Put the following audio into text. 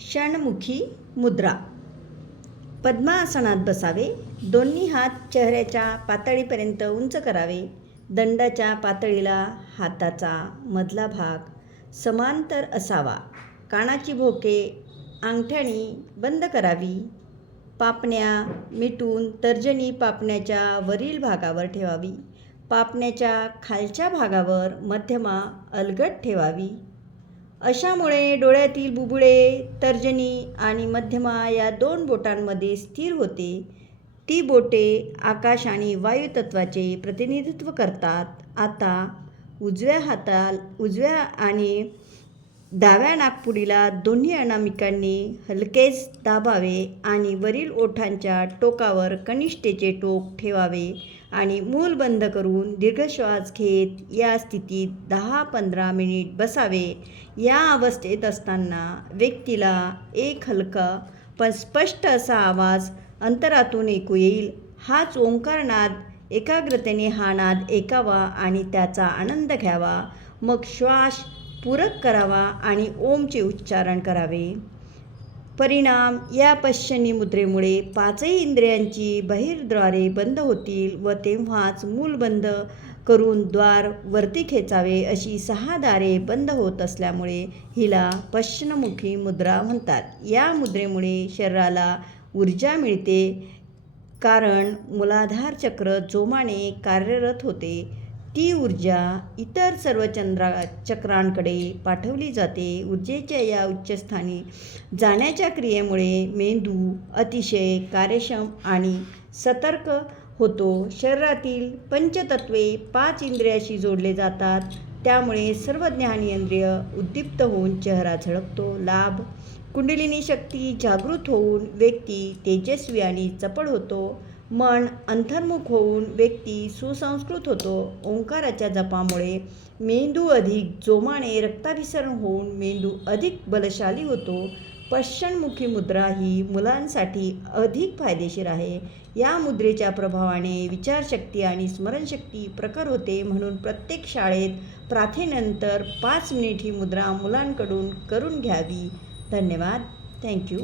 षण्मुखी मुद्रा. पद्मासनात बसावे. दोन्ही हात चेहऱ्याच्या पातळीपर्यंत उंच करावे. दंडाच्या पातळीला हाताचा मधला भाग समांतर असावा. कानाची भोके अंगठ्याने बंद करावी. पापण्या मिटून तर्जनी पापण्याच्या वरील भागावर ठेवावी. पापण्याच्या खालच्या भागावर मध्यमा अलगद ठेवावी. अशामुळे डोळ्यातील बुबुळे तर्जनी आणि मध्यमा या दोन बोटांमध्ये स्थिर होते. ती बोटे आकाश आणि वायू तत्वाचे प्रतिनिधित्व करतात. आता उजव्या आणि डाव्या नाकपुडीला दोन्ही अनामिकांनी हलकेच दाबावे आणि वरील ओठांच्या टोकावर कनिष्ठेचे टोक ठेवावे आणि मूल बंद करून दीर्घ श्वास घेत या स्थितीत 10-15 मिनिट बसावे. या अवस्थेत असताना व्यक्तीला एक हलका पण स्पष्ट असा आवाज अंतरातून ऐकू येईल. हाच ओंकार नाद. एकाग्रतेने हा नाद ऐकावा आणि त्याचा आनंद घ्यावा. मग श्वास पूरक करावा आणि ओमचे उच्चारण करावे. परिणाम: या पश्चिमी मुद्रेमुळे पाचही इंद्रियांची बहिर्द्वारे बंद होतील व तेव्हाच मूल बंद करून द्वार वरती खेचावे. अशी 6 दारे बंद होत असल्यामुळे हिला पश्चिममुखी मुद्रा म्हणतात. या मुद्रेमुळे शरीराला ऊर्जा मिळते, कारण मूलाधार चक्र जोमाने कार्यरत होते. ती ऊर्जा इतर सर्व चक्रांकडे पाठवली जाते. ऊर्जेच्या या उच्चस्थानी जाण्याच्या क्रियेमुळे मेंदू अतिशय कार्यक्षम आणि सतर्क होतो. शरीरातील पंचतत्वे 5 इंद्रियाशी जोडले जातात. त्यामुळे सर्व ज्ञानेंद्रिय उद्दीप्त होऊन चेहरा झळकतो. लाभ: कुंडलिनी शक्ती जागृत होऊन व्यक्ती तेजस्वी आणि चपळ होतो. मन अंतर्मुख होऊन व्यक्ती सुसंस्कृत होतो. ओंकाराच्या जपामुळे मेंदू अधिक जोमाने रक्ताभिसरण होऊन मेंदू अधिक बलशाली होतो. पश्चिममुखी मुद्रा ही मुलांसाठी अधिक फायदेशीर आहे. या मुद्रेच्या प्रभावाने विचारशक्ती आणि स्मरणशक्ती प्रखर होते. म्हणून प्रत्येक शाळेत प्रार्थनेनंतर 5 मिनिट ही मुद्रा मुलांकडून करून घ्यावी. धन्यवाद. थँक्यू.